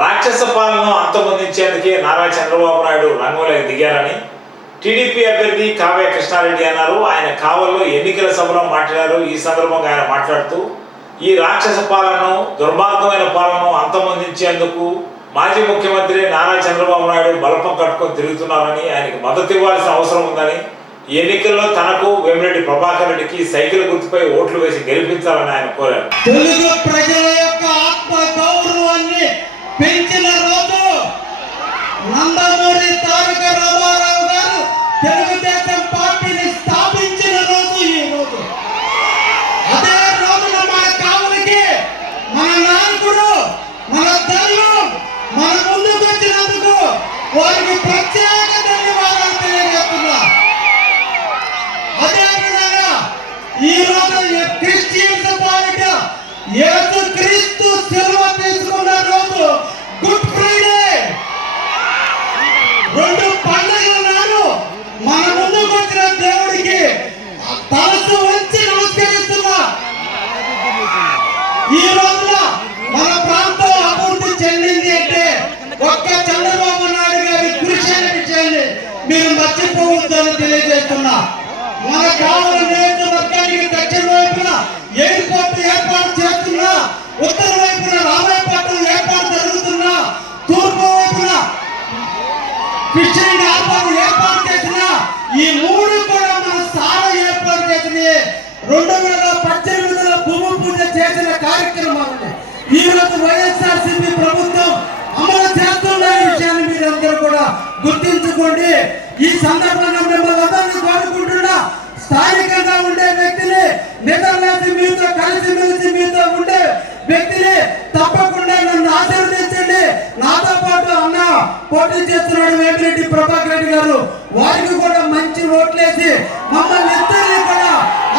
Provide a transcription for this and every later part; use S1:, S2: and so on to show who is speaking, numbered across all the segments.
S1: రాక్షస పాలనను అంతమొందించేందుకే నారా చంద్రబాబు నాయుడు రంగంలోకి దిగారని టీడీపీ అభ్యర్థి కావ్య కృష్ణారెడ్డి అన్నారు. ఆయన కావల్లో ఎన్నికల సభలో మాట్లాడారు. ఈ సందర్భంగా ఆయన మాట్లాడుతూ ఈ రాక్షస పాలనను దుర్మార్గమైన పాలనను అంతమొందించేందుకు మాజీ ముఖ్యమంత్రి నారా చంద్రబాబు నాయుడు బలపం కట్టుకొని తిరుగుతున్నారని ఆయనకు మద్దతు ఇవ్వాల్సిన అవసరం ఉందని ఎన్నికల్లో తనకు వేమిరెడ్డి ప్రభాకర్ రెడ్డికి సైకిల్ గుర్తుపై ఓట్లు వేసి గెలిపించాలని ఆయన కోరారు.
S2: తెలుగు ప్రజల నందమూరి తారక రామారావు గారు తెలుగుదేశం పార్టీని స్థాపించిన రోజు ఈ రోజు. అదే రోజున మన కావులకి మన నాయకుడు మన దైవం మన ముందుకు వచ్చినందుకు వారికి ప్రత్యేక ధన్యవాదాలు తెలియజేస్తున్నా. అదే విధంగా ఈ రోజు క్రిస్టియన్స్ పాలిట యేసు క్రీస్తు సిలువ తీసుకున్న రోజు ఒక్క చంద్రబాబు నాయుడు గారి కృషి అనే విషయాన్ని మీరు మర్చిపోవద్దని తెలియజేస్తున్నా. మన కావలి నియోజకవర్గానికి దక్షిణ వైపున ఎయిర్పోర్ట్ ఏర్పాటు చేస్తున్నా ఉత్తర వైపున రామాయపట్నం ఏర్పాటు జరుగుతున్నా తూర్పు వైపున ఫిషింగ్ హార్బర్ ఏర్పాటు చేసిన ఈ మూడు కూడా మన సార ఏర్పాటు చేసిన రెండు వేల పద్దెనిమిదిలో భూమి పూజ చేసిన కార్యక్రమాలు ఈ రోజు వైఎస్ఆర్ సిపి ప్రభుత్వం అమలు చేస్తున్న ఈ విషయాన్ని మీరందరూ కూడా గుర్తించుకోండి. ఈ సందర్భంగా మిమ్మల్ని అందరినీ కోరుకుంటున్నా స్థానికంగా ఉండే వ్యక్తిని నిద్రలేసి మీతో కలిసి మెలిసి మీతో ఉండే వ్యక్తిని తప్పకుండా నన్ను ఆశీర్వదించండి. నాతో పాటు అన్న పోటీ చేస్తున్నాడు వేమిరెడ్డి ప్రభాకర్ రెడ్డి గారు. వారికి కూడా మంచి ఓట్లేసి మమ్మల్ని ఇద్దరిని కూడా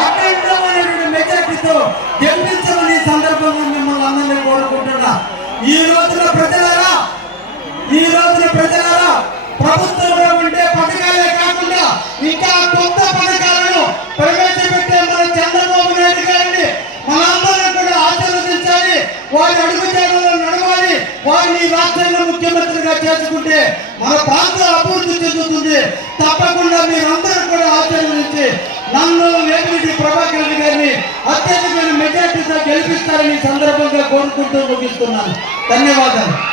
S2: అఖండమైనటువంటి మెజార్టీతో గెలిపించమని సందర్భంగా మిమ్మల్ని అందరినీ కోరుకుంటున్నా. ఈ రోజున ప్రజలారా ఈ రోజున ప్రజల ప్రభుత్వంలో ఉండే పథకాలే కాకుండా ఇంకా కొత్త పథకాలను ప్రవేశపెట్టే మన చంద్రబాబు నాయుడు గారిని మనందరం కూడా ఆశీర్వదించాలి. వారి అడుగుజాడలో నడవాలి. వారిని రాష్ట్రంలో ముఖ్యమంత్రిగా చేసుకుంటే మన ప్రాంతం అభివృద్ధి చెందుతుంది. తప్పకుండా మీరందరూ కూడా ఆశీర్వదించి నన్ను వేమిరెడ్డి ప్రభాకర్ రెడ్డి గారిని అత్యధికమైన మెజార్టీతో గెలిపిస్తారని సందర్భంగా కోరుకుంటూ ముగిస్తున్నాను. ధన్యవాదాలు.